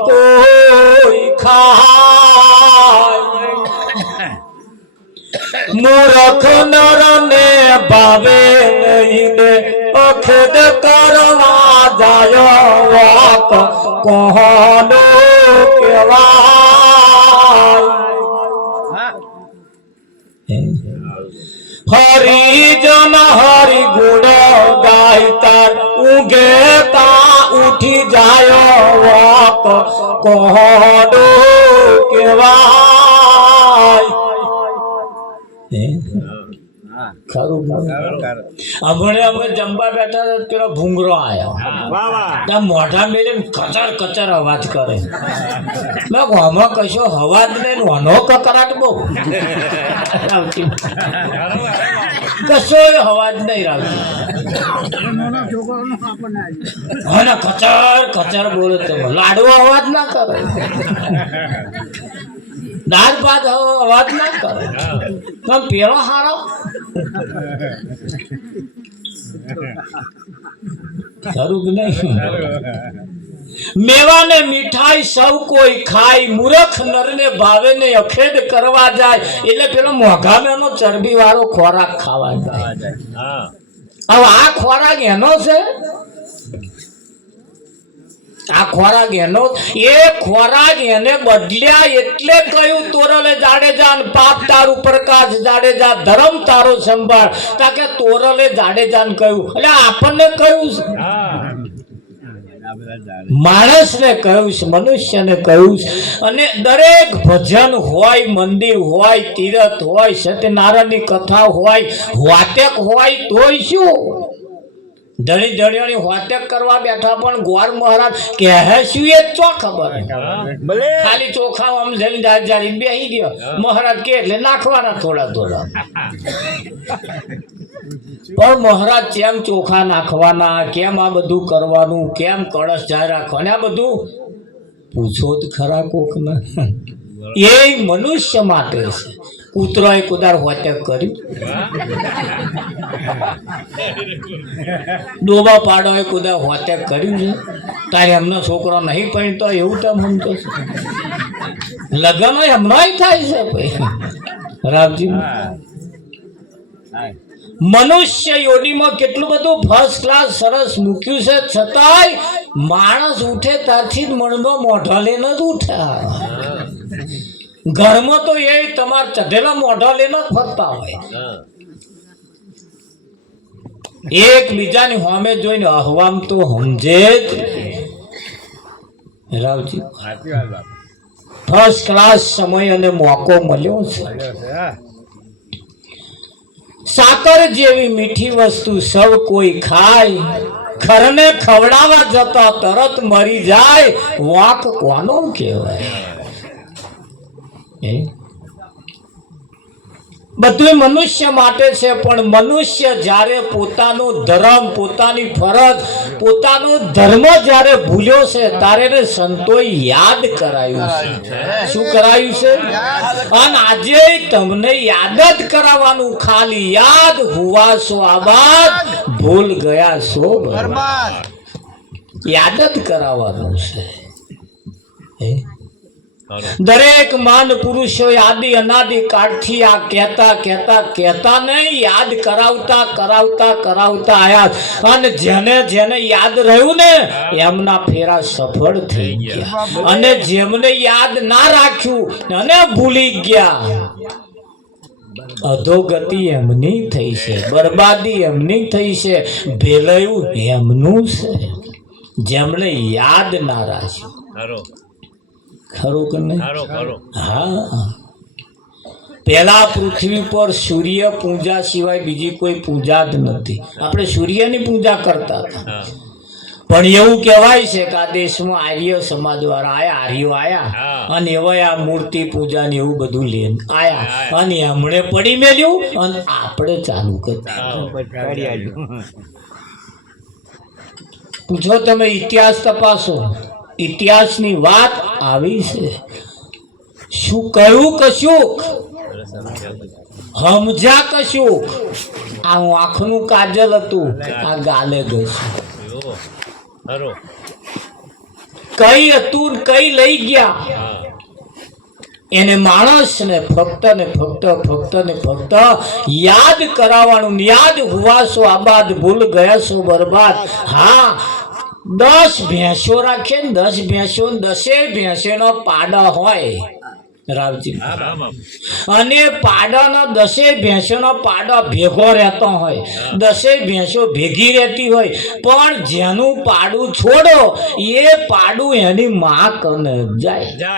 કોઈ ખાય મૂર્ખ નર ને ભાવે નહીં ને અખેદ કરવા જાય વાક કોહનો કહેવાય હરિજન હરિ ગુણ ગાયતા ઊંઘે તા ઉઠી જાય વાક કોહનો કહેવાય ખરું હમણે અમે જમવા બેઠા હતા પેલો ભૂંગરો આવ્યો મોઢા મેળે કચર કચર અવાજ કરે મેં આમાં કશો અવાજ નહીં વાનો કકરાટ બહુ કશો અવાજ નહીં રાખતો અને કચર કચર બોલે તો લાડવો અવાજ ના કરે દાળ ભાત અવાજ ના કરે પણ પેલો હારો ખરું કે નહીં મેવા ને મીઠાઈ સૌ કોઈ ખાય મૂર્ખ નર ને ભાવે ને અખેદ કરવા જાય એટલે પેલો મોઘામેનો ચરબી વાળો ખોરાક ખાવા જાય હવે આ ખોરાક એનો છે આ ખોરાક એનો એ ખોરાક એને બદલ્યા એટલે કહ્યું તોરલે જાડેજા પાપ તારું પ્રકાશ જાડેજા ધર્મ તારો સંભાળ તાકે તોરલે જાડેજા કહ્યું એટલે આપણને કહ્યું માણસને કહ્યું છે મનુષ્યને કહ્યું છે અને દરેક ભજન હોય મંદિર હોય તીરથ હોય સત્યનારાયણની કથા હોય વાટેક હોય તોય શું ધણી ધણીઓની વાટેક કરવા બેઠા પણ ગોર મહારાજ કહે શું એ ચો ખબર ખાલી ચોખા આમ જઈને જારી બેસી ગયો મહારાજ કે એટલે નાખવાના થોડા થોડા પણ મહારાજ કેમ ચોખા નાખવાના કેમ આ બધું કરવાનું કેમ કળશ જાય રાખવાનું આ બધું પૂછો જ ખરા કોકને એ મનુષ્ય માટે છે કૂતરોએ કુદાર હોટેક કર્યું ડોબા પાડોએ કુદાર હોટેક કર્યું છે તારે એમનો છોકરો નહીં પણ તો એવું તેમ સમજો છે લગ્ન હમણાં થાય છે ભાઈ રામજી મનુષ્ય યોનિમાં કેટલું બધું ફર્સ્ટ ક્લાસ સરસ મૂક્યું છે છતાંય માણસ ઉઠે ત્યારથી જ મણનો મોઢા લઈને જ ઉઠ્યા ઘરમાં તો એ તમારા ચઢેલા મોઢા લઈને જ ફરતા હોય એકબીજાની સામે જોઈને અહવામ તો સમજે જ રાવજી ફર્સ્ટ ક્લાસ સમય અને મોકો મળ્યો છે સાકર જેવી મીઠી વસ્તુ સૌ કોઈ ખાય ખરને ખવડાવવા જતા તરત મરી જાય વાક કોનો કહેવાય બધું મનુષ્ય માટે છે પણ મનુષ્ય જ્યારે પોતાનો ધર્મ પોતાની ફરજ પોતાનો ધર્મ જ્યારે ભૂલ્યો છે ત્યારે સંતોએ યાદ કરાયું છે શું કરાયું છે અને આજે તમને યાદ જ કરાવવાનું ખાલી યાદ હુઆ સો આબાદ ભૂલ ગયા સો બરબાદ યાદ જ કરાવવાનું છે દરેક માન પુરુષો આદિ અનાદિ કાળથી આ કહેતા નહીં યાદ કરાવતા કરાવતા કરાવતા આયા અને જેને જેને યાદ રહ્યું ને એમના ફેરા સફળ થઈ ગયા અને જેમને યાદ ના રાખ્યું અને ભૂલી ગયા અધોગતિ એમની થઈ છે બરબાદી એમની થઈ છે ભેલયું એમનું છે જેમણે યાદ ના રાખ્યું ખરું કે નહીં હા પેલા પૃથ્વી પર સૂર્ય પૂજા સિવાય બીજી કોઈ પૂજા જ નથી આપણે સૂર્યની પૂજા કરતા હતા પણ એવું કહેવાય છે કે આ દેશમાં આર્ય સમાજ વાળા આર્યો આયા અને એવા આ મૂર્તિ પૂજા ને એવું બધું લઈને આયા અને એમણે પડી મેલ્યું અને આપણે ચાલુ કર્યું પૂછો તમે ઇતિહાસ તપાસો ઇતિહાસની વાત આવી છે શું કહ્યું કશું સમજા કશું આ આંખનું કાજલ હતું આ ગાલે ગયું કઈ હતું ને કઈ લઈ ગયા એને માણસને ફક્ત ને ફક્ત યાદ કરાવવાનું. યાદ હુઆ સો આબાદ, ભૂલ ગયા સો બરબાદ. હા, 10 ભેંસો રાખે ને 10 ભેંસો, 10 ભેંસોનો પાડા હોય રાવજી, અને પાડાનો 10 ભેંસોનો પાડો ભેગો રહેતો હોય, 10 ભેંસો ભેગી રહેતી હોય, પણ જેનું પાડું છોડો એ પાડું એની માં કને જાય.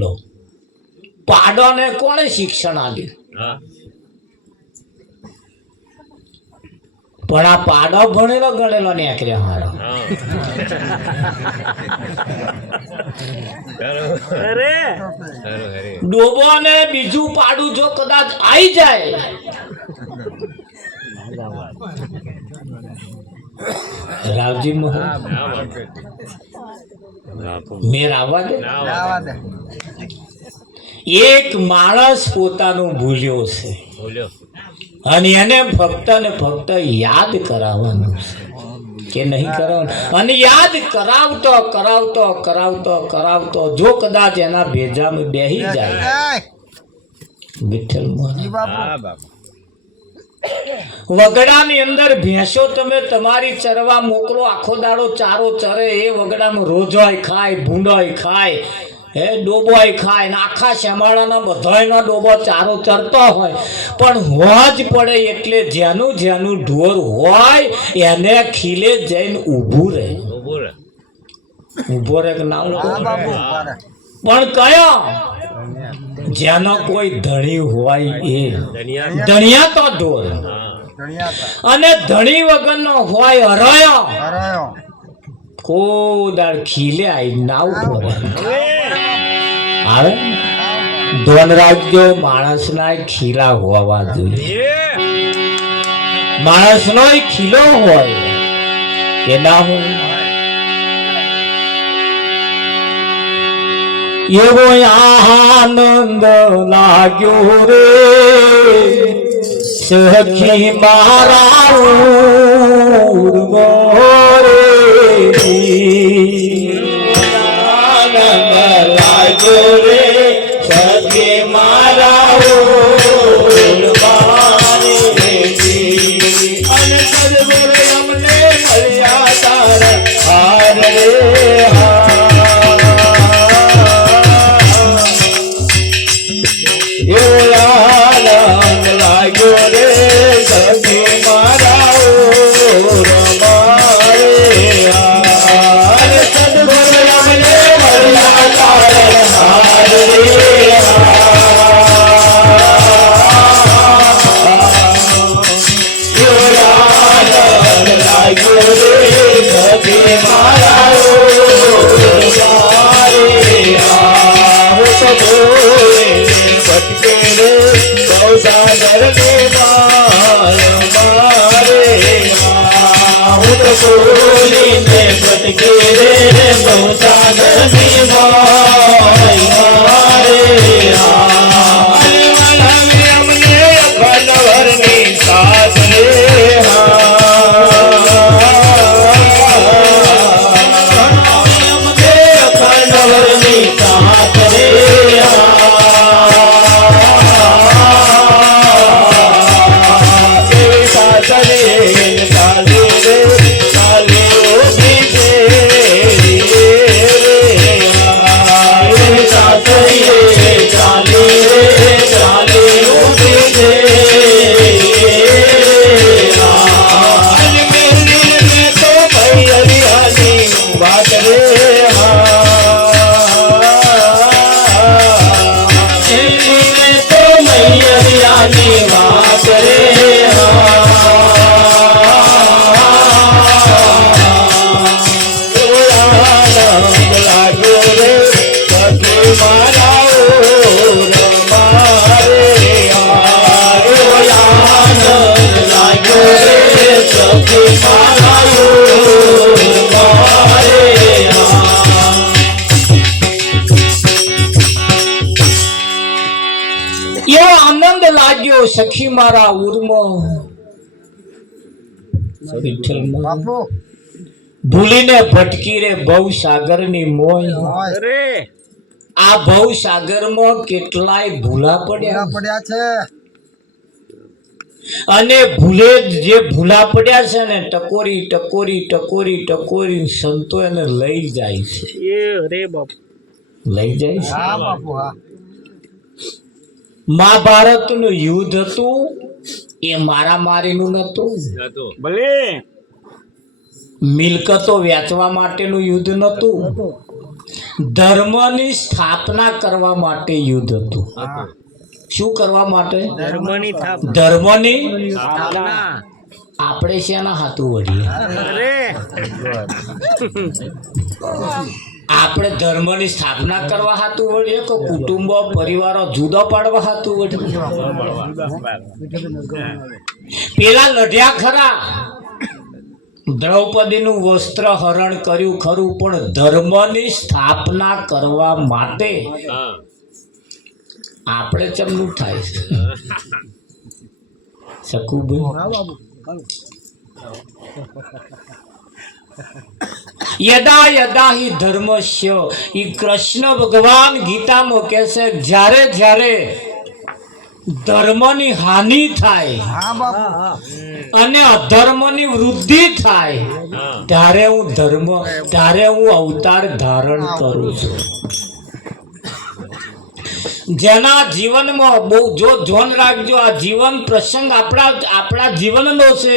લો, પાડાને કોણે શિક્ષણ આપ્યું? પણ આ પાડો ભણેલો ગણેલો નીકળ્યો હારો. ડોબો ને બીજું પાડું જો કદાચ આવી જાય, રાવજી મેર આવવા દે. એક માણસ પોતાનું ભૂલ્યો છે અને એને ફક્ત ને ફક્ત યાદ કરાવવાનું કે નહીં કરવાનું. અને યાદ કરાવતો જો કદાચ એના ભેજામાં બેહી જાય, વિઠ્ઠલ વગડાની અંદર ભેંસો તમે તમારી ચરવા મોકલો, આખો દાડો ચારો ચરે, એ વગડામાં રોજોય ખાય, ભૂંડોય ખાય, હે ડોબોય ખાય, ને આખા શેમાળાના બધાયનો ડોબો ચારો ચરતો હોય, પણ હોજ પડે એટલે જેનું ઢોર હોય એને ખીલે જઈને ઊભું રહે કે નામ પણ કયો જેનો કોઈ ધણી હોય એ ધણિયા તો ઢોર, અને ધણી વગરનો હોય હરાયો, કોદાળ ખીલે આવી નાવ પડે આવે. ધોન રાખજો, માણસના ખીલા હોવા જોઈએ. માણસનો ખીલો હોય કે ના હોય, એવો આનંદ લાગ્યો રે સખી મારા આનંદ લાગ્યો રે સખી મારા અને સદગુરુ અમને મળ્યા તાર હાર રે સખી મારા ઉર્મો ભૂલીને ભટકી રે ભવ સાગરની મોય. આ ભવ સાગરમાં કેટલાય ભૂલા પડ્યા છે. અને ભૂલે જે ભૂલા પડ્યા છે ને ટકોરી ટકોરી ટકોરી ટકોરી સંતો એને લઈ જાય છે. લઈ જાય છે. મહાભારતનું યુદ્ધ હતું એ મારામારીનું નતું. ભલે મિલકતો વેચવા માટેનું યુદ્ધ નતું. ધર્મની સ્થાપના કરવા માટે યુદ્ધ હતું. શું કરવા માટે? ધર્મની. આપણે શેના હાથું વળીએ? આપણે ધર્મની સ્થાપના કરવા હાથું વળીએ કે કુટુંબો પરિવારો જુદો પાડવા હાથું વળીએ? પેલા લઢ્યા ખરા, દ્રૌપદીનું વસ્ત્ર હરણ કર્યું ખરું, પણ ધર્મની સ્થાપના કરવા માટે આપણે ચમનું થાય છે. યદા યદા હિ ધર્મસ્ય, ઈ કૃષ્ણ ભગવાન ગીતામાં કહે છે, જ્યારે જ્યારે ધર્મની હાનિ થાય અને અધર્મની વૃદ્ધિ થાય ત્યારે હું અવતાર ધારણ કરું છું. જેના જીવનમાં બહુ જો ધ્યાન રાખજો, આ જીવન પ્રસંગ આપણા જીવનનો છે.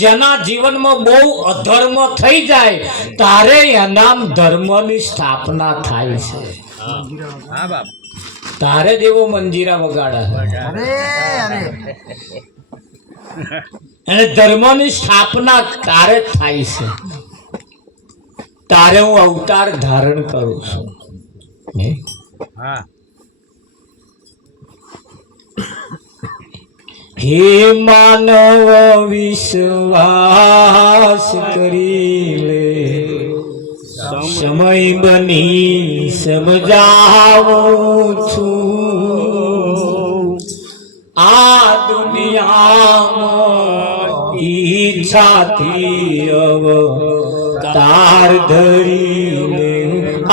જેના જીવનમાં બહુ અધર્મ થઈ જાય ત્યારે એના ધર્મની સ્થાપના થાય છે. તારે દેવો મંજીરા વગાડા અને ધર્મની સ્થાપના તારે જ થાય છે. તારે હું અવતાર ધારણ કરું છું. હે માનવ વિશ્વાસ કરી લે, સમય બની સમજાવું છું. આ દુનિયામાં ઈચ્છાથી અવતાર ધરીને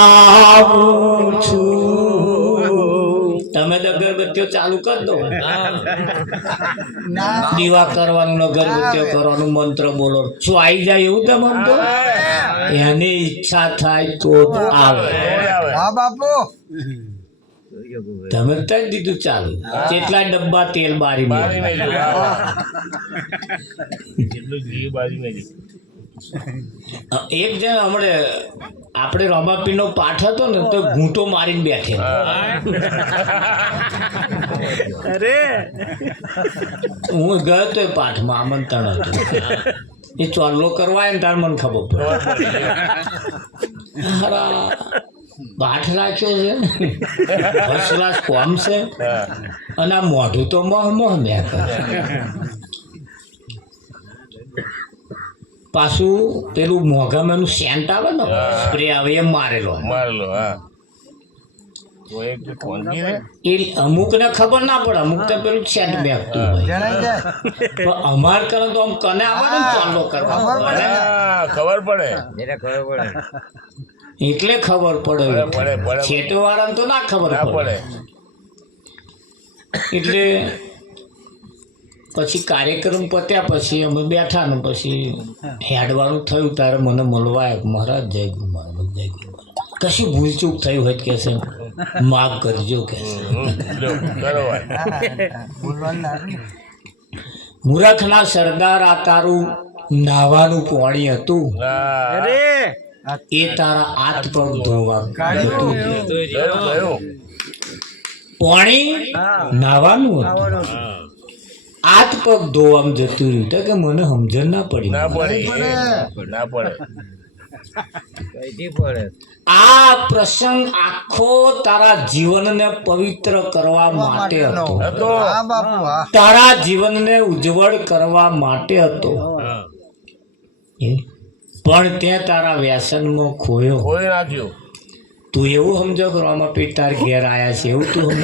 આવું છું. તમે તો અગરબત્તીઓ ચાલુ કરી દો, દીવા કરવાનું, અગરબત્તીઓ કરવાનું, મંત્ર બોલો, શું આવી જાય એવું તમે તો? એની ઈચ્છા થાય તો આવે. તમે તો દીધું ચાલુ. કેટલા ડબ્બા તેલ બારી એક જણ હમણે આપણે રમાપીર નો પાઠ હતો ને તો ઘૂંટો મારીને બેઠે. હું ગયો તો પાઠમાં આમંત્રણ હતું. એ ચોલ્લો કરવા ને તાર મને ખબર પડે. પાઠ રાખ્યો છે, હસરાશ કોમ છે, અને આ મોઢું તો મોહ મોહ મેં કરે. પાછું પેલું મોઘામાં સેન્ટ આવે ને સ્પ્રે આવે એ મારેલો. એ અમુક ને ખબર ના પડે, અમુક તો પેલું સેન્ટ બેગતું હોય. પણ અમાર કરે તો આમ કને આવે ને ચાલો કરવા ખબર પડે, એટલે ખબર પડે. છેટો વાળાને તો ના ખબર પડે. એટલે પછી કાર્યક્રમ પત્યા પછી અમે બેઠા ને પછી હેડવાનું થયું ત્યારે મને મળવા મહારાજ જય ગુરુ મહારાજ, જય ગુરુ મહારાજ. કશું ભૂલચૂક થયું હોય કે છે માફ કરજો કે. મૂરખના સરદાર, આ તારું નાવાનું પાણી હતું એ તારા હાથ પગ ધોવા પાણી નાવાનું હતું, હાથ પગ ધોવામાં જતું રહ્યું. તો કે મને સમજણ ના પડી. આ પ્રસંગ આખો તારા જીવનને પવિત્ર કરવા માટે હતો, તારા જીવનને ઉજ્જવળ કરવા માટે હતો. પણ તે તારા વ્યસનમાં ખોઈ નાખ્યો. તું એવું સમજો કે રામાપીર તાર ઘેર આયા છે એવું તું સમજ.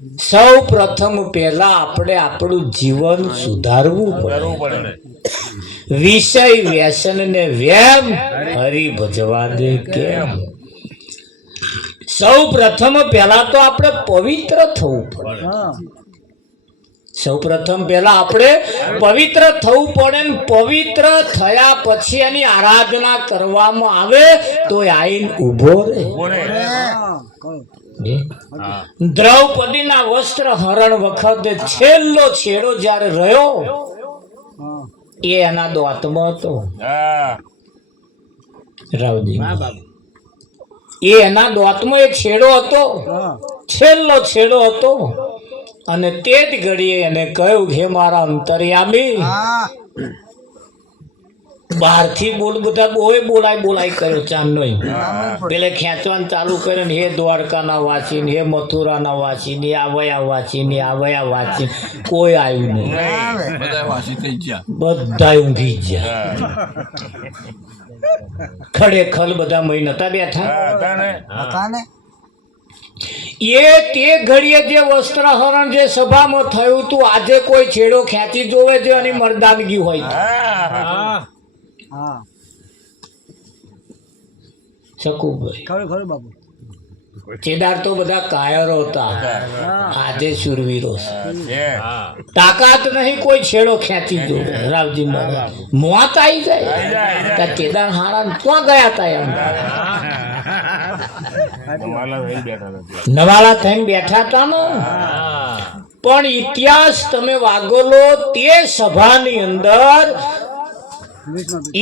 સૌ પ્રથમ પહેલા આપણે આપણું જીવન સુધારવું કરવું પડે. પડે. વિષય વ્યસન ને વેમ હરી ભજવા દે કેમ. સૌ પ્રથમ પહેલા તો આપણે પવિત્ર થવું પડે. સૌ પ્રથમ પહેલા આપણે પવિત્ર થવું પડે ને પવિત્ર થયા પછી એની આરાધના કરવામાં આવે તો આઈને ઊભો રહે. બોલે. હા. દ્રૌપદીના વસ્ત્ર હરણ વખતે છેલ્લો છેડો જ્યારે રહ્યો એ એના દોતમાં હતો. હા. રાવજી એ એના દોતમાં એક છેડો હતો, છેલ્લો છેડો હતો. અને તે જ ઘડીએ એને કહ્યું હે મારા અંતર્યામી, બહારથી બધા બોલાય કર્યો ચાંદનો પેલે ખેંચવાનું ચાલુ કર્યું ને હે દ્વારકાના વાંચીને, હે મથુરાના વાંચીને, આવયા વાંચીને, આવયા વાંચીને, કોઈ આવ્યું નહીં. બધા ઊંઘી ગયા. ખડેખલ બધા મહી નતા બેઠા. હા, તને. એ તે ઘડીએ જે વસ્ત્રહરણ જે સભામાં થયું તું, આજે કોઈ છેડો ખેંચી જોવે છે અને મર્દાનગી હોય તો. હા. શકુભાઈ ચેદાર તો બધા કાયરો હતા, આજે શુરવીરો છે. છે. તાકાત નહીં કોઈ છેડો ખેંચી જોવે. રાવજી મહારાજ મોત આવી જાય ત્યાં ચેદાર હારા ક્યાં ગયા હતા એમ તમારા લઈ બેઠા નથી. નવાળા થઈને બેઠા હતા ને. પણ ઇતિહાસ તમે વાગોલો તે સભાની અંદર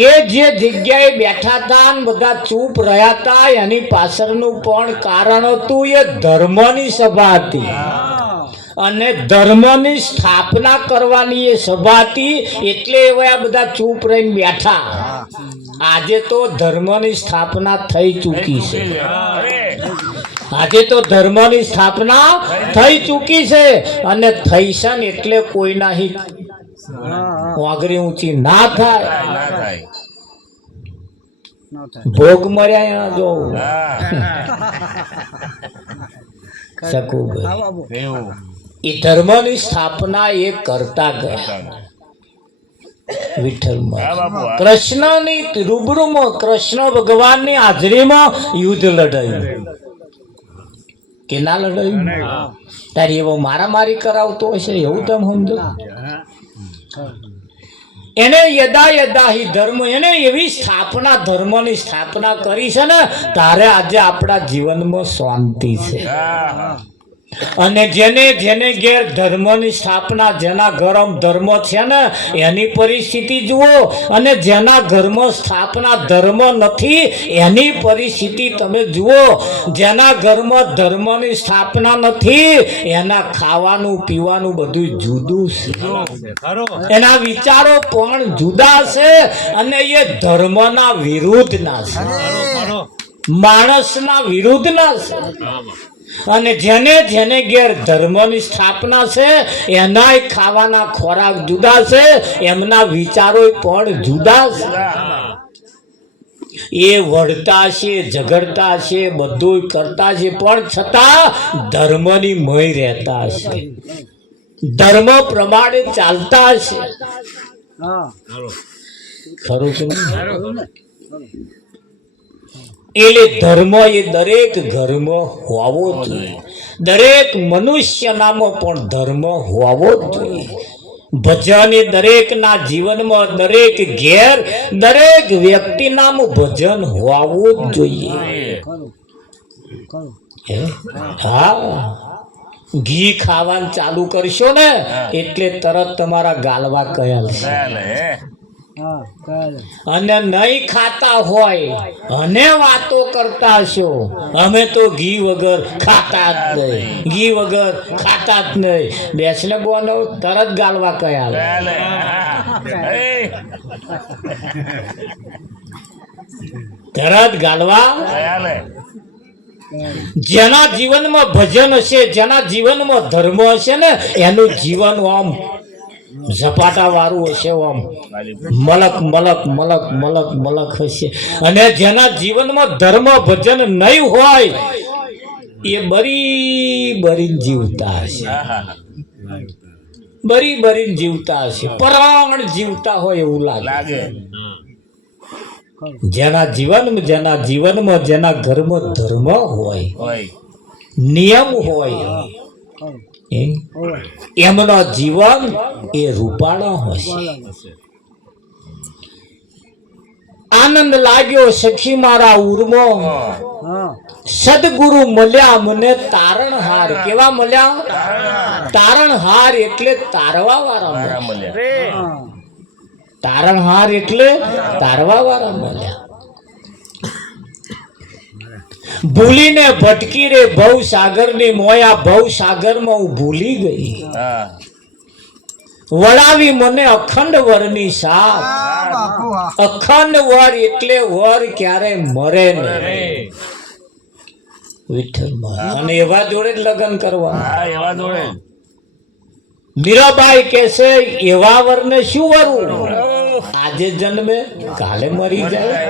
એ જે જગ્યાએ બેઠા હતા ને બધા ચૂપ રહ્યા હતા, એની પાછળનું પણ કારણ હતું એ ધર્મની સભા હતી અને ધર્મની સ્થાપના કરવાની એ સભા હતી. એટલે એવા બધા ચૂપ રહીને બેઠા. આજે તો ધર્મની સ્થાપના થઈ ચૂકી છે. આજે તો ધર્મની સ્થાપના થઈ ચૂકી છે અને થઈ છે ને એટલે કોઈના વાઘરી ઊંચી ના થાય. ના થાય. ભોગ મર્યા જો હા. શકુભાઈ એવું. એ ધર્મની સ્થાપના એ કરતા ગયા. વિઠ્ઠલમાં હા બાપુ. હા. કૃષ્ણની રૂબરૂમાં કૃષ્ણ ભગવાનની હાજરીમાં યુદ્ધ લડાયું કે ના લડાયું? તારી એવો મારામારી કરાવતો હશે એવું તમે સમજો. એને યદા હિ ધર્મ, એને એવી સ્થાપના ધર્મની સ્થાપના કરી છે ને તારે આજે આપણા જીવનમાં શાંતિ છે. હા. અને જેને જેને ઘેર ધર્મની સ્થાપના, જેના ઘરમાં ધર્મ છે ને એની પરિસ્થિતિ જુઓ, અને જેના ઘરમાં સ્થાપના ધર્મ નથી એની પરિસ્થિતિ તમે જુઓ. જેના ઘરમાં ધર્મની સ્થાપના નથી એના ખાવાનું પીવાનું બધું જુદું છે, એના વિચારો પણ જુદા છે અને એ ધર્મના વિરુદ્ધના છે, માણસના વિરુદ્ધના છે. અને જેને જેને ઘેર ધર્મની સ્થાપના છે એનાય ખાવાના ખોરાક જુદા છે, એમના વિચારો પણ જુદા છે. એ વળતા છે, ઝઘડતા છે, બધું કરતા છે, પણ છતાં ધર્મની મય રહેતા છે, ધર્મ પ્રમાણે ચાલતા છે. ખરું કે નહીં? એટલે ધર્મ એ દરેક ઘરમાં હોવો જોઈએ. દરેક મનુષ્યનામાં પણ ધર્મ હોવો જોઈએ. ભજન એ દરેકના જીવનમાં, દરેક ઘેર, દરેક વ્યક્તિનામાં ભજન હોવું જ જોઈએ. હા, ઘી ખાવાનું ચાલુ કરશો ને એટલે તરત તમારા ગાલવા કયા ચાલે. અને નહીં ખાતા હોય અને વાતો કરતા હશો અમે તો ઘી વગર ખાતા જ નહીં, ઘી વગર ખાતા જ નહીં, બેસને બોનો તરત ગાલવા કયા ચાલે. તરત ગાલવા. ચાલે. જેના જીવનમાં ભજન હશે, જેના જીવનમાં ધર્મ હશે ને એનું જીવન આમ ઝપાટા વાળું હશે, આમ મલક મલક મલક મલક મલક હશે. અને જેના જીવનમાં ધર્મ ભજન નહીં હોય એ બરી બરીને જીવતા હશે, આહા. બરી બરીને જીવતા હશે, પરાણ જીવતા હોય એવું લાગે. લાગે જેના જીવનમાં જેના ઘરમાં ધર્મ હોય, હોય નિયમ હોય, એમનો જીવન એ રૂપાળો હશે. આનંદ લાગ્યો સખી મારા ઉર્મો, સદગુરુ મળ્યા મને તારણહાર. કેવા મળ્યા? તારણહાર એટલે તારવા વાળા તારા મળ્યા. મળ્યા તારણહાર એટલે તારવા વાળા મળ્યા. ભૂલીને ભટકી રે ભવ સાગર ની મોયા, ભવ સાગર માં હું ભૂલી ગઈ. હા વળાવી મને અખંડ વરની સાથ. અખંડ વર એટલે વર ક્યારે મરે નહીં. વિઠ્ઠલ મહારાજ. અને એવા જોડે જ લગ્ન કરવા. હા એવા જોડે મીરાબાઈ કહેશે એવા વરને શું વરવું, આજે જન્મે કાલે મરી જાય.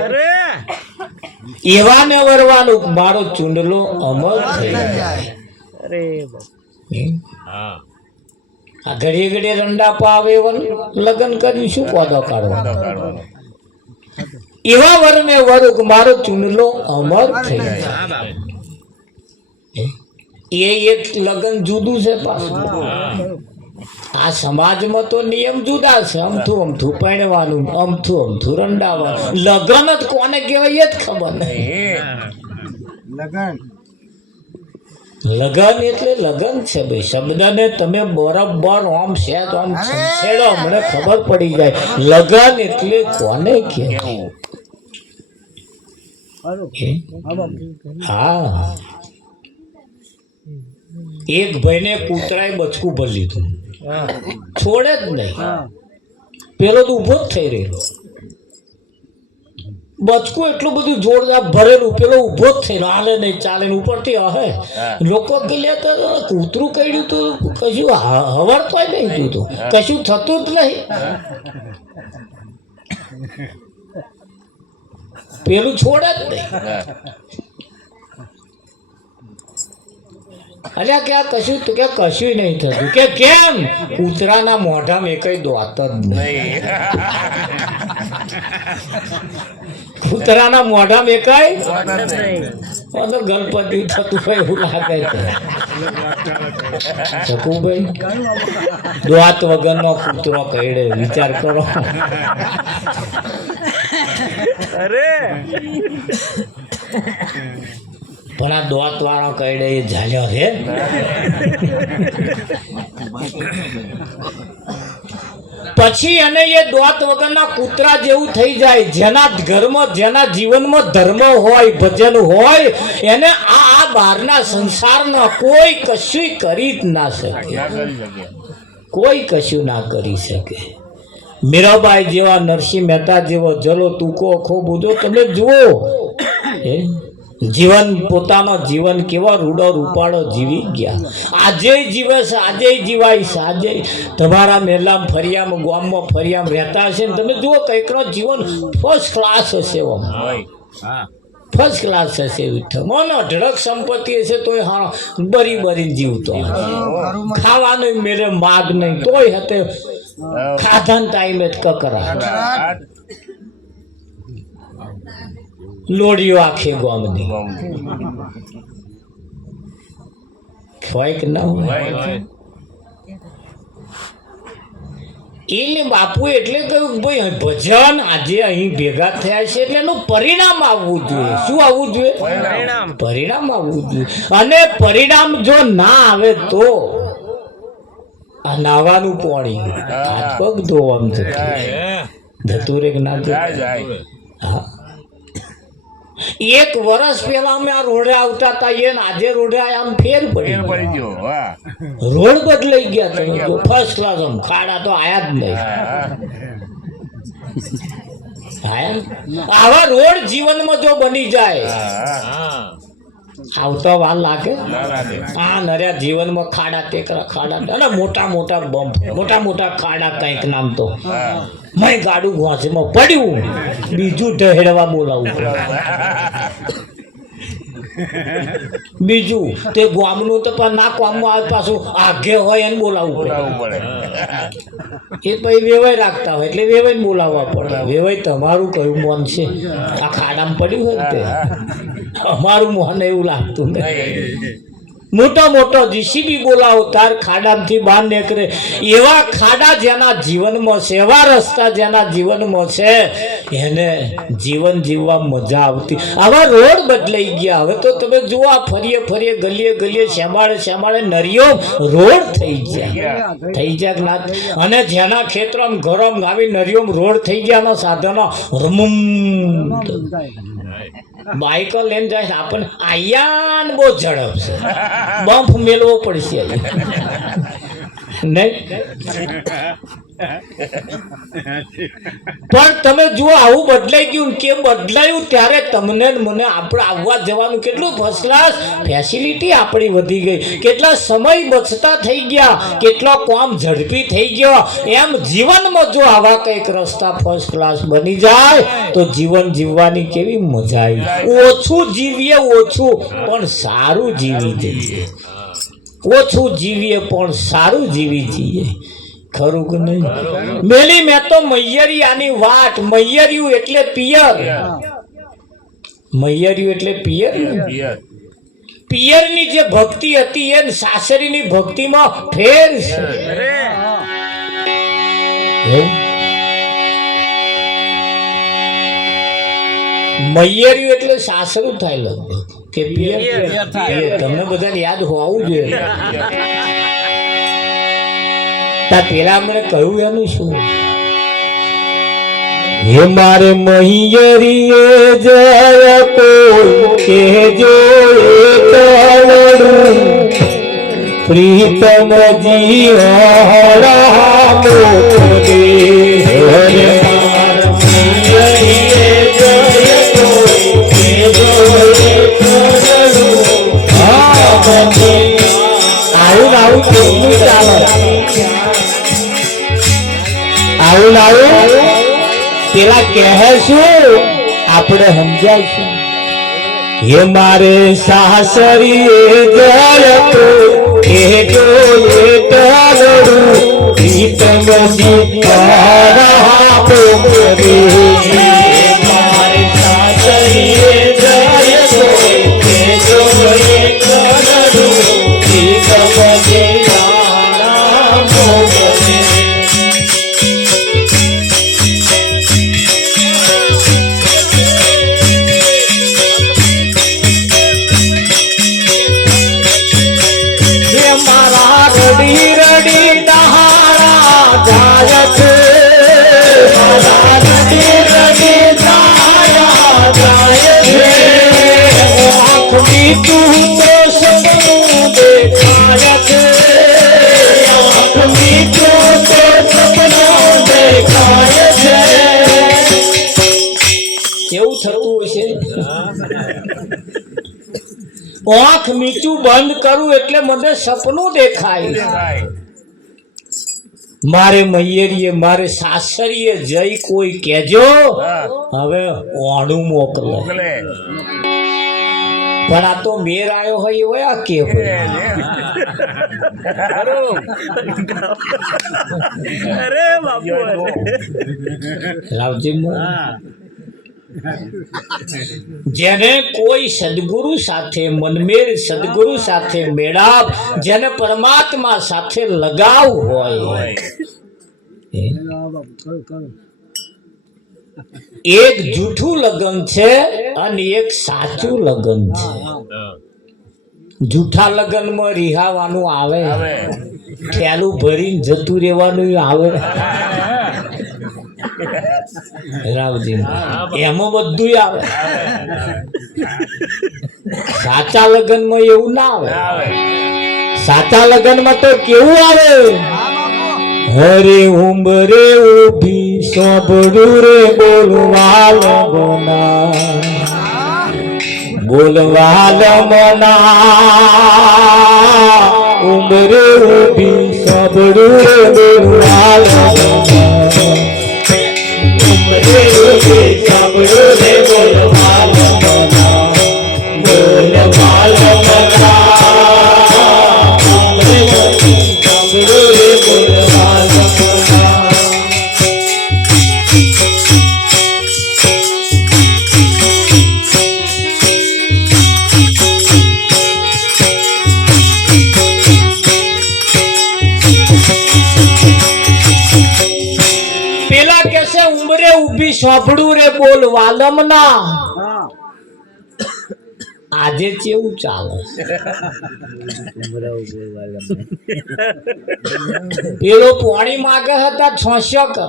એવાને વરવાનું, મારો ચૂંડલો અમર થઈ જાય. આ ઘડીએ ઘડીએ રંડા પાવે લગ્ન કર્યું, શું કોદો કાઢવા. કાઢવાનો એવા વરને વરું કે મારો ચૂંડલો અમર થઈ જાય. એ એક લગ્ન જુદું છે પાછું. આ સમાજમાં તો નિયમ જુદા છે. અમથું પહેણવાનું, અમથું રંડાવાનું. લગ્ન જ કોને કહેવાય એ જ ખબર નહીં. લગન એટલે લગન છે ભાઈ. શબ્દને તમે બરાબર આમ છે તો આમ છેડો, મને ખબર પડી જાય. લગન એટલે કોને કે? હા, એક ભાઈને કૂતરાએ બચકું ભરી લીધું, છોડે જ નહીં. પેલો તો ઊભો જ થઈ રહ્યો. બચકું એટલું બધું જોરદાર ભરેલું, પેલો ઊભો જ થયેલો, હાલે નહીં, ચાલે નહીં, ઉપરથી હે. લોકો કે લે તો કૂતરું કર્યું તું, કશું હવરતોય નહીં, તું તો કશું થતું જ નહીં. પેલું છોડે જ નહીં. અલ્યા કે આ કશું તો કે કશું નહીં થતું. કે કેમ? કૂતરાના મોઢામાં એકય દોત જ નહીં. કૂતરાના મોઢામાં એકાય ગણપતિ થતું હોય એવું લાગે છે. શકુભાઈ, દ્વાત વગરનો કૂતરો કઈડે, વિચાર કરો. પણ આ દોત વાળો કઈડે એ ઝાલ્યો છે. પછી અને એ દોત વગરના કૂતરા જેવું થઈ જાય. જેના ઘરમાં જેના જીવનમાં ધર્મ હોય, ભજન હોય, એને આ બહારના સંસારના કોઈ કશું કરી જ ના શકે. કોઈ કશું ના કરી શકે. મીરાબાઈ જેવા, નરસિંહ મહેતા જેવો જલો ટૂંકો ખોબ ઉજો તમે જુઓ. જીવન, પોતાનો જીવન કેવા રૂડો રૂપાળો જીવી ગયા. આજે જીવે છે, આજે જીવાય છે. આજે તમારા મેલામ ફરિયામાં, ગામમાં ફરિયામાં રહેતા હશે ને તમે જુઓ કંઈકનો જીવન ફર્સ્ટ ક્લાસ હશે. ફર્સ્ટ ક્લાસ હશે. વિઠ્ઠલ અઢળક સંપત્તિ હશે તોય હા બરી બરીને જીવતો. ખાવાનું મેળે માગ નહીં તોય હતે ખાધા ટાઈમે જ કકરા. લોડીઓ આખી ગામની હોય કે ના હોય. એને બાપુ એટલે કહ્યું ભાઈ ભજન આજે અહીં ભેગા થયા છે એટલે એનું પરિણામ આવવું જોઈએ. શું આવવું જોઈએ? પરિણામ આવવું જોઈએ. અને પરિણામ જો ના આવે તો આ નાવાનું પાણી, હાથ પગ ધોવાનું જતું રે કે ના જતું. હા, એક વર્ષ પહેલા અમે આ રોડે આવતા હતા, એને આજે રોડે આમ ફેર પડી ગયો. રોડ બદલાઈ ગયા. તમે જો ફર્સ્ટ ક્લાસ. આમ ખાડા તો આયા જ નહીં. આવા રોડ જીવનમાં જો બની જાય, આવતા વાર લાગે. આ નર્યા જીવનમાં ખાડા ટેકરા, ખાડા મોટા મોટા બમ્પ, મોટા મોટા ખાડા કંઈક નામ તો મેં ગાડું ઘોંચમાં પડ્યું, બીજું ઢહેડવા બોલાવું. બીજું તે ગામનું તો પણ ના કામમાં આવે પાછું આગે હોય એને બોલાવવું બોલાવવું પડે પડે એ પછી વેવાય રાખતા હોય એટલે વેવાઈને બોલાવવા પડે વેવાય તમારું કયું મોન છે આ ખાડામાં પડ્યું હોય ને તે અમારું મોન એવું લાગતું નહીં મોટો મોટો જીસીબી બોલાવો તાર ખાડામાંથી બહાર નીકળે એવા ખાડા જેના જીવનમાં છે એવા રસ્તા જેના જીવનમાં છે એને જીવન જીવવા મજા આવતી આવા રોડ બદલાઈ ગયા હવે તો તમે જુઓ આ ફરીએ ફરીએ ગલીએ ગલીએ શેમાળે નરિયો રોડ થઈ ગયા કે ના અને જેના ખેતરમાં ઘરોમાં આવી નરિયોમ રોડ થઈ ગયાના સાધનો રમમ બાઈકો લઈને જાય આપણને આયાન બહુ ઝડપ છે બમ્પ મેળવો પડશે નહીં પણ તમે જુઓ આવું બદલાઈ ગયું કેમ બદલાયું ત્યારે તમને મને આપણે આવવા જવાનું કેટલું ફર્સ્ટ ક્લાસ ફેસિલિટી આપણી વધી ગઈ કેટલા સમય બચતા થઈ ગયા કેટલો કામ ઝડપી થઈ ગયો એમ જીવનમાં જો આવા કંઈક રસ્તા ફર્સ્ટ ક્લાસ બની જાય તો જીવન જીવવાની કેવી મજા આવી ઓછું જીવીએ ઓછું પણ સારું જીવી જઈએ ઓછું જીવીએ પણ સારું જીવી જઈએ ખરું કે નહીં મેલી મેં તો મૈયરિયાની વાટ મૈયરિયું એટલે પિયર મૈયરિયું એટલે પિયર પિયરની જે ભક્તિ હતી એ સાસરીની ભક્તિમાં ફેર છે મૈયરિયું એટલે સાસરું થાય લગભગ કે પિયર તમને બધાને યાદ હોવું જોઈએ પેલા મને કહ્યું એનું શું હે મારે મૈયરીએ જય કોઈ કે જો પ્રીતમ જી હરા મોદે હરે આવું પેલા કહે શું આપણે સમજાવશું હે મારે સાસરી જય તો એ જોયે તરડું પ્રીતમજી તારા પોકરે મારે સાસરી જય તો એ જોયે તરડું પ્રીતમજી તારા પોકરે એવું થતું હશે આંખ મીચું બંધ કરું એટલે મને સપનું દેખાય મારે મૈયરીએ મારે સાસરીએ જઈ કોઈ કહેજો હવે ઓણું મોકલે પણ આ તો મેર આવ્યો હોય એવો આ કે અરે બાપુ રાવજી જેને કોઈ સદગુરુ સાથે મનમેર સદગુરુ સાથે મેળાપ જેને પરમાત્મા સાથે લગાવ હોય એક જૂઠું લગન છે અને એક સાચું લગન છે જૂઠા લગનમાં રિહાવાનું આવે ઠેલું ભરીને જતું રહેવાનું આવે રાવજી એમાં બધું આવે સાચા લગનમાં એવું ના આવે સાચા લગનમાં તો કેવું આવે હરે ઉંબરે ઉભી સાંભળું રે બોલવા લગના ઉંબરે ઉભી સાંભળું રે બોલવા લગના સાંભળું રે બોલવા લગના સોંપડું રે બોલ વાલમના આજે કેવું ચાલે પેલો પાણી માગે હતા છોસ્યો કરે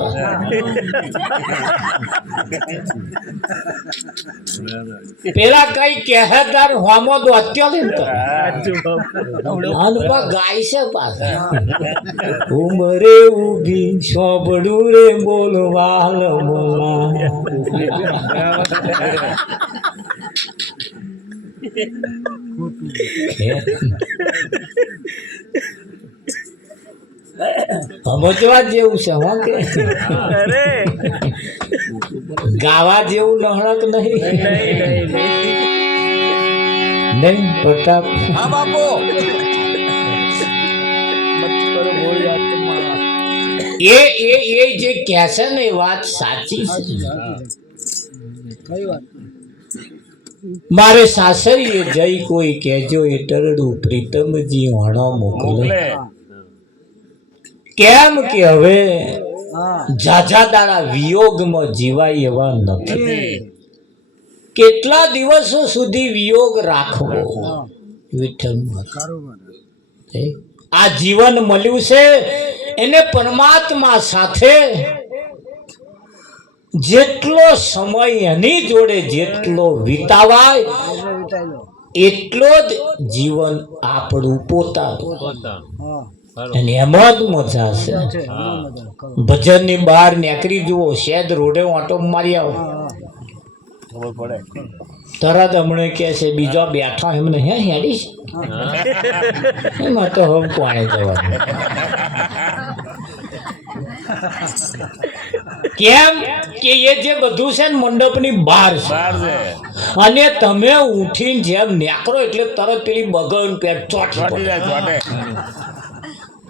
પેલા કઈ કહેદાર હોમો તો અત્યારે ગાય છે પાછા ઉમરે ઉભી સોંપડું રે બોલ વાલમના સમજવા જેવું છે હો કે ગાવા જેવું નહળક નહીં પ્રતાપ એ જે કહે છે ને એ વાત સાચી છે મારે સાસરીએ જઈ કોઈ કહેજો એ ટરડું પ્રીતમજી હોણો મોકલે કેમ કે હવે ઝાઝા દાડા વિયોગમાં જીવાય એવા નથી કેટલા દિવસો સુધી વિયોગ રાખવો વિઠ્ઠલ આ જીવન મળ્યું છે એને પરમાત્મા સાથે જેટલો સમય એની જોડે જેટલો વિતાવાય એટલો જ જીવન આપણું પોતાનું અને એમાં જ મજા છે ભજન ની બહાર નીકળી જુઓ શેદ રોડે ઓટો મારી આવો તરત હમણે કે છે બીજો બેઠો એમને હે હેડીશ એમાં તો હમ કોણે જવાનું કેમ કે એ જે બધું છે ને મંડપની બહાર છે અને તમે ઉઠીને જેમ નેકરો એટલે તરત પેલી બગડ પેટ ચોટી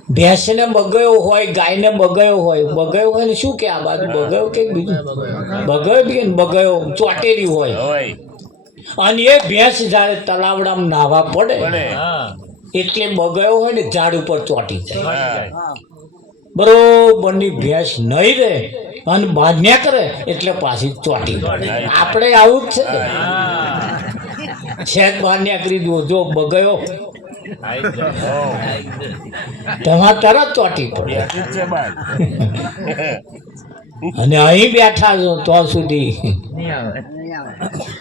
ભેંસને બગયો હોય ગાયને બગયો હોય ને શું કે આ બાજુ બગયો કે બીજું બગયો ચોટેલી હોય અને એ ભેંસ જ્યારે તલાવડામાં નાહવા પડે એટલે બગયો હોય ને ઝાડ ઉપર ચોટી જાય બરોબરની ભેંસ નહીં રહે અને બાંધ્યા કરે એટલે પાછી ચોટી પડે આપણે આવું જ છે બાંધ્યા કરી દો જો બગયો તમારે તરત ચોટી પડે અને અહીં બેઠા છો તો સુધી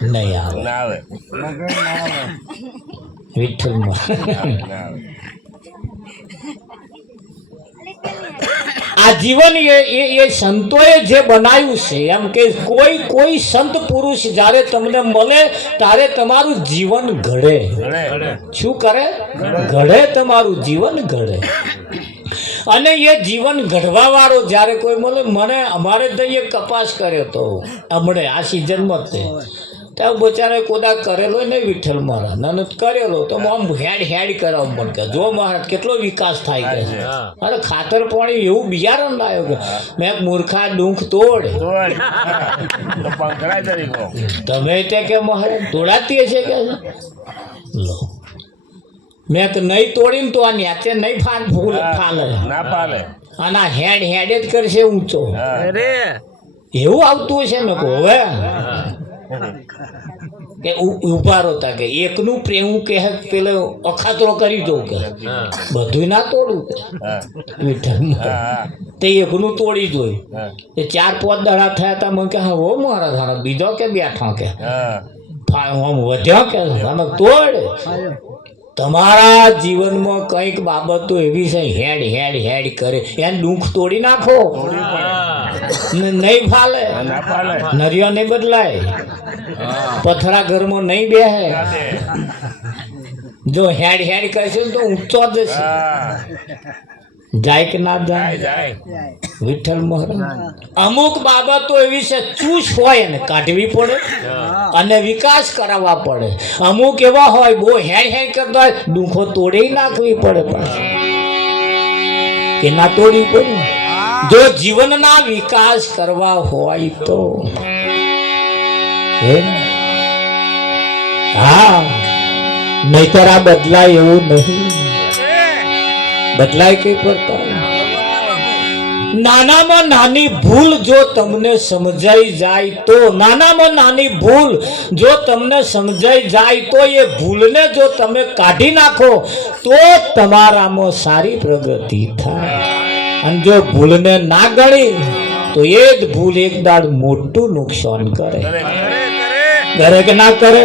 નહીં આવે વિઠ્ઠલમાં આ જીવન એ સંતોએ જે બનાવ્યું છે એમ કે કોઈ સંત પુરુષ જ્યારે તમને મળે ત્યારે તમારું જીવન ઘડે શું કરે ઘડે તમારું જીવન ઘડે અને એ જીવન ઘડવા વાળો જ્યારે કોઈ મળે મને અમારે તો એ કપાસ કર્યો તો હમણે આ સિઝનમાં જ ત્યાં બચારે કોદા કરેલો નહીં વિઠ્ઠલ મહારાજ નાનો કરેલો તો આમ હેડ કરાવ મને કે જો મહારાજ કેટલો વિકાસ થાય કે અરે ખાતર પાણી એવું બિયારણ લાવ્યો કે મેં મૂર્ખા ડુંખ તોડ તમે તે કે મહારાજ તોડાતી હશે કે લો મેં તો નહીં તોડીને તો આ નેચે નહીં ફાલે અને આ હેડ જ કરશે ઊંચો એવું આવતું હશે મેં કહું હવે કે ઉભારો તા કે એકનું પ્રેમ કે પેલો અખાતરો કરી દઉં કે બધું ના તોડું કે તે એકનું તોડી જોયું એ 4-5 દડા થયા હતા મને કે હા હો મારા ધારા બીજો કે બેઠો કે વધ્યો કે અમે તોડ તમારા જીવનમાં કંઈક બાબતો એવી છે હેડ કરે એને દુઃખ તોડી નાખો નહીં ફાલે નરિયો નહીં બદલાય પથરા ઘરમાં નહીં બેહે જો હેડ કરશે તો ઊંચો જશે જાય કે ના જાય વિઠ્ઠલ મહારાજ અમુક બાબતો એવી છે ચૂસ હોય ને કાઢવી પડે અને વિકાસ કરાવવા પડે અમુક એવા હોય બહુ હેડ કરતા હોય દુઃખો તોડી નાખવી પડે પાછી કે ના તોડવી પડે જો જીવનના વિકાસ કરવા હોય તો હા નહીતર આ બદલાય એવું નહીં બદલાય કઈ પડતા નાનામાં નાની ભૂલ જો તમને સમજાઈ જાય તો નાનામાં નાની ભૂલ જો તમને સમજાઈ જાય તો એ ભૂલને જો તમે કાઢી નાખો તો તમારામાં સારી પ્રગતિ થાય. અને જો ભૂલને ના ગણી તો એ જ ભૂલ એક દાડ મોટું નુકસાન કરે. કરે કે ના કરે?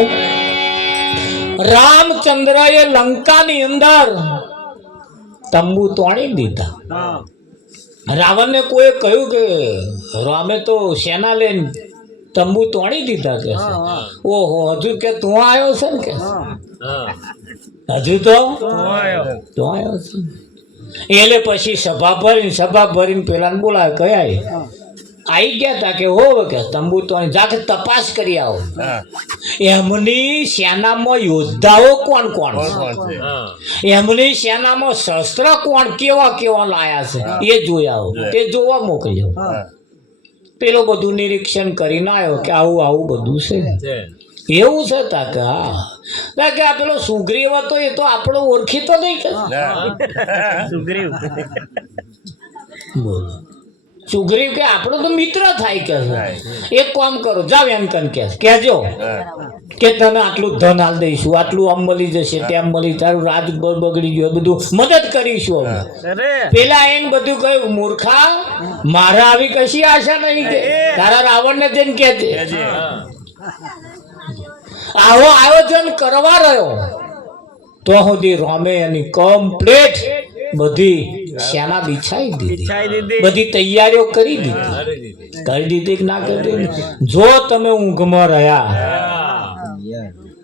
રામચંદ્રએ લંકાની અંદર તંબુ તોડી દીધા. રાવણને કોઈ કહ્યું કે રામે તો સેના લઈને તંબુ તોડી દીધા કે ઓહો હજુ કે તું આવ્યો છે ને કે હજુ તો આવ્યો છે. એટલે પછી સભા ભરીને પેલાને બોલાવે કયા આવી ગયા તા કે હો કે તંબુ તો જાકે તપાસ કરી આવો. એમની સેનામાં યોદ્ધાઓ કોણ કોણ છે, એમની સેનામાં શસ્ત્ર કોણ કેવા લાયા છે એ જોઈ આવો. તે જોવા મોકલ્યો. પેલો બધું નિરીક્ષણ કરીને આવ્યો કે આવું બધું છે. એવું છે તા કે હા કે આ પેલો સુગ્રીવ હતો એ તો આપણો ઓળખીતો નહીં કે સુગ્રીવ બોલો. સુગ્રીવ કે આપણો તો મિત્ર થાય કે એક કામ કરો જાવ એમ કહેજો કે તને આટલું ધન હાલ દઈશું, આટલું આમ મળી જશે, તેમ મળી, તારું રાજ બગડી ગયું, બધું મદદ કરીશું. પેલા એને બધું કહ્યું મૂર્ખા મારા આવી કશી આશા નહીં કે તારા રાવણને જઈને કહેજે. આવો આયોજન કરવા રહ્યો તો સુધી રામે એની કમ્પ્લીટ બધી સેના બિછાઈ દીધી, બધી તૈયારીઓ કરી દીધી કે ના કરી? જો તમે ઊંઘમાં રહ્યા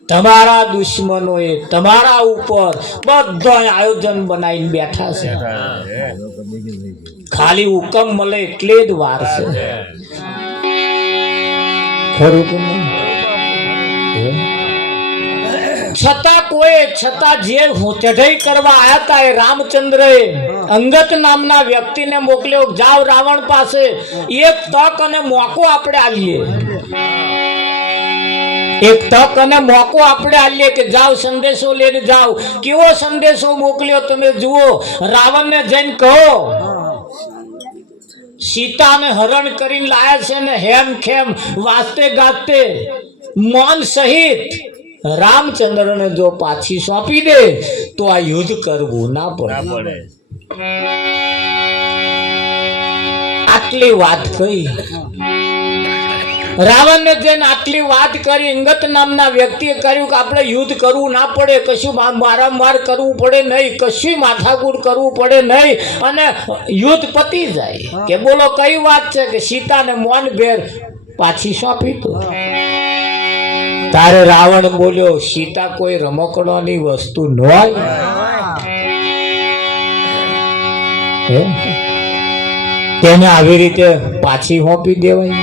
તમારા દુશ્મનોએ તમારા ઉપર બધા આયોજન બનાવીને બેઠા છે. ખાલી હુકમ મળે એટલે જ વાર છે. ખરું કે નહીં? છતાં જે ચઢાઈ કરવા આવ્યા હતા એ રામચંદ્રએ અંગત નામના વ્યક્તિને મોકલ્યો. જાઓ રાવણ પાસે એક તક અને મોકો આપણે આલીએ, એક તક અને મોકો આપણે આલીએ કે જાઓ સંદેશો લઈને જાઓ. કેવો સંદેશો મોકલ્યો તમે જુઓ. રાવણને જઈને કહો સીતાને હરણ કરીને લાયા છે ને હેમ ખેમ વાસ્તે ગાતે મૌન સહિત રામચંદ્રને જો પાછી સોંપી દે તો આ યુદ્ધ કરવું ના પડે. આટલી વાત કહી રાવણને જેને આટલી વાત કરી અંગત નામના વ્યક્તિએ કર્યું કે આપણે યુદ્ધ કરવું ના પડે, કશું મારામાર કરવું પડે નહીં, કશું માથાકૂટ કરવું પડે નહીં અને યુદ્ધ પતી જાય. કે બોલો કઈ વાત છે? કે સીતાને મૌન ભેર પાછી સોંપી તો. તારે રાવણ બોલ્યો સીતા કોઈ રમકડાની વસ્તુ ન હોય, તેને આવી રીતે પાછી સોંપી દેવાય.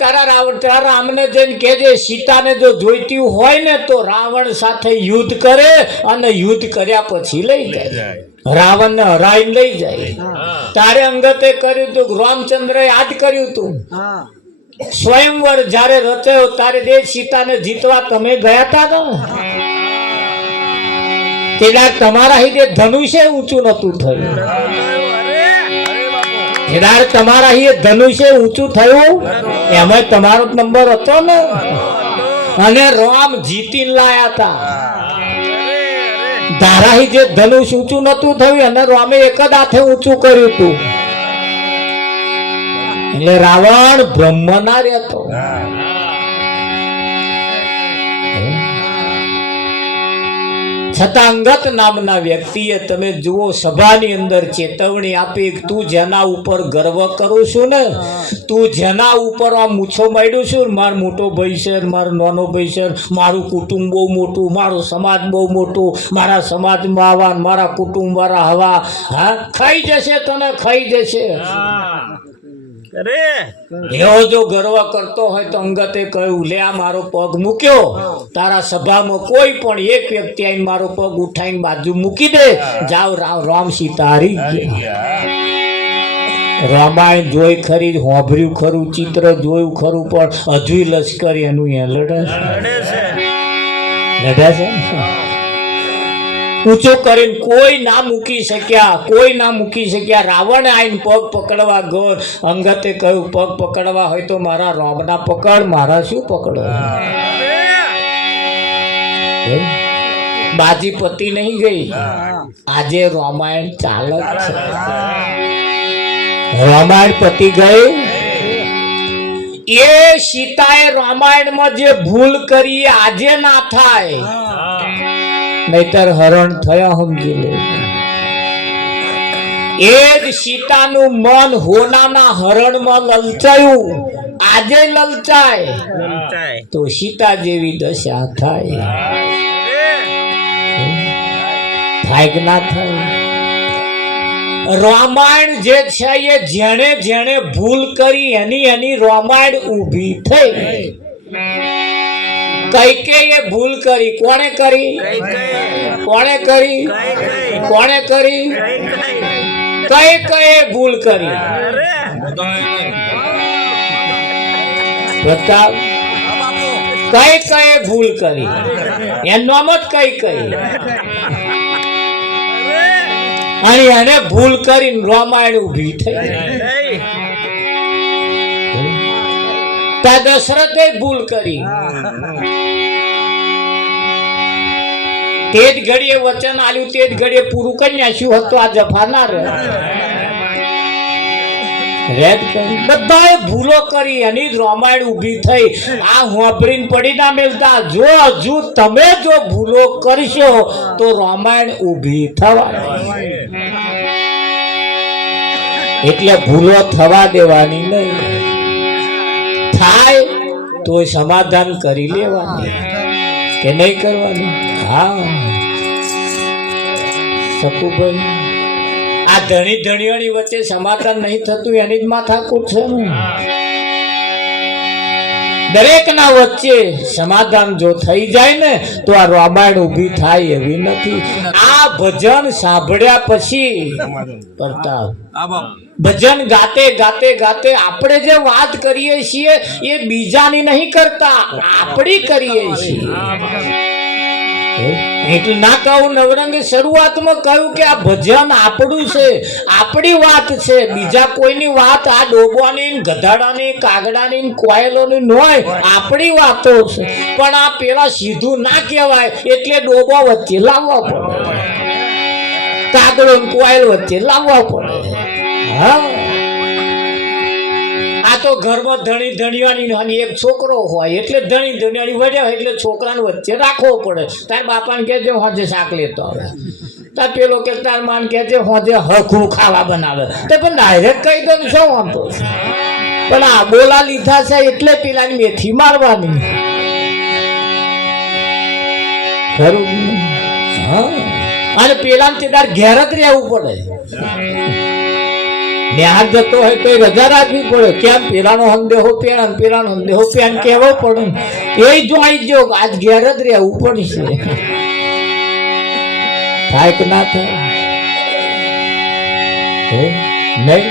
તારા રામને જઈને કહેજે સીતાને જો જોઈતી હોય ને તો રાવણ સાથે યુદ્ધ કરે અને યુદ્ધ કર્યા પછી લઈ જાય, રાવણને હરાઈને લઈ જાય. તારે અંગતે કર્યું તું, રામચંદ્રએ આજ કર્યું તું. સ્વયંવર જ્યારે રચાયો તારે દેવ સીતાને જીતવા તમે ગયા હતા ને તેના તમારા હિતે ધનુષ્ય ઊંચું નતું થયું. તમારા અહીં ધનુષ્ય ઊંચું થયું એમાં તમારો નંબર હતો ને અને રામ જીતીને લાયા હતા. તારા જે ધનુષ ઊંચું નતું થયું અને રામે એક જ હાથે ઊંચું કર્યું હતું. એટલે રાવણ બ્રહ્મ ના રહેતો. છતાં અંગત નામના વ્યક્તિએ તમે જુઓ સભાની અંદર ચેતવણી આપી તું જેના ઉપર ગર્વ કરું છું ને, તું જેના ઉપર આ મૂછો માંડ્યું છું, મારો મોટો ભાઈ છે, મારો નાનો ભાઈ છે, મારું કુટુંબ બહુ મોટું, મારો સમાજ બહુ મોટું, મારા સમાજમાં આવા મારા કુટુંબ વાળા હવા હા ખાઈ જશે, તને ખાઈ જશે. એવો જો ગર્વ કરતો હોય તો અંગતે કહ્યું લે આ મારો પગ મૂક્યો, તારા સભામાં કોઈ પણ એક વ્યક્તિ આવીને મારો પગ ઉઠાઈને બાજુ મૂકી દે, જાઓ રામ સીતા હારી ગયા. રામાયણ જોઈ ખરી, હોંભર્યું ખરું, ચિત્ર જોયું ખરું, પણ હજુ લશ્કર એનું લડે છે. ઊંચો કરીને કોઈ ના મૂકી શક્યા રાવણે આઈને પગ પકડવા ગયો. અંગતે કહ્યું પગ પકડવા હોય તો મારા રોમના પકડ, મારા શું પકડવા. બાજી પતી નહીં ગઈ. આજે રામાયણ ચાલે જ છે. રામાયણ પતી ગઈ. એ સીતાએ રામાયણમાં જે ભૂલ કરી એ આજે ના થાય, નહીતર હરણ થયા સમજી લે. એ જ સીતાનું મન હોનાના હરણમાં લલચાયું, આજે લલચાય તો સીતા જેવી દશા થાય. થાય કે ના થાય? રામાયણ જે છે એ જેણે જેણે ભૂલ કરી એની રામાયણ ઊભી થઈ. કૈકેયીએ ભૂલ કરી. કોણે કરી? કૈકેયીએ ભૂલ કરી. બતાવ. કૈકેયીએ ભૂલ કરી. એનું નામ જ કૈકેયી. અને એને ભૂલ કરીને રામાયણ ઊભી થઈ. દશરથે ભૂલ કરી. તે જ ઘડીએ વચન આલ્યું, તે જ ઘડીએ પૂરું કરી નાખ્યું હતું. આ જફા ના રહે. બધાએ ભૂલો કરી, એની જ રામાયણ ઊભી થઈ. આ હોંભળીને પડી ના મેલતા. જો હજુ તમે જો ભૂલો કરશો તો રામાયણ ઊભી થવાની. એટલે ભૂલો થવા દેવાની નહીં. થાય તો સમાધાન કરી લેવાની કે નહીં કરવાનું. હા શકુભાઈ, આ ધણી ધણીઓની વચ્ચે સમાધાન નહીં થતું એની જ માથાકૂટ છે ને. દરેકના વચ્ચે સમાધાન જો થઈ જાય ને તો આ રામાયણ ઊભી થાય એવી નથી. આ ભજન સાંભળ્યા પછી પ્રતાપ, ભજન ગાતે ગાતે ગાતે આપણે જે વાત કરીએ છીએ એ બીજાની નહીં કરતા, આપણી કરીએ છીએ. એટલે ના કહું નવરંગે શરૂઆતમાં કહ્યું કે આ ભજન આપણું છે, આપણી વાત છે. બીજા કોઈની વાત આ ડોબાની, ગધાડાની, કાગડાની, કોયલોની ન હોય, આપણી વાતો છે. પણ આ પેલા સીધું ના કહેવાય એટલે ડોબા વચ્ચે લાવવા પડે, કાગડો કોયલ વચ્ચે લાવવા પડે. હા, આ તો ઘરમાં ધણી ધણીયાની એક છોકરો હોય એટલે ધણી ધણીયાની વડ્યા હોય એટલે છોકરાને વચ્ચે રાખવો પડે. તાર બાપાને કહેજે હોજે શાક લેતો આવે, તાર પેલો કે તાર માન કહેજે હોજે હખું ખાવા બનાવે. તો પણ ડાયરેક્ટ કહી દો ને શું વાંધો છે? પણ આ બોલા લીધા છે એટલે પેલાની મેથી મારવાની. ખરું? હા, અને પેલા તે તાર ઘેર જ રહેવું પડે. ન્યાર જતો હોય તો રજા રાખવી પડે. કેમ? પેલાનો સંદેહો પેલા, પેલાનો સંદેહો પેન કહેવો પડે. એ જો આવી જો આજ ઘેર જ રહેવું પડશે. થાય કે ના થાય? નહીં.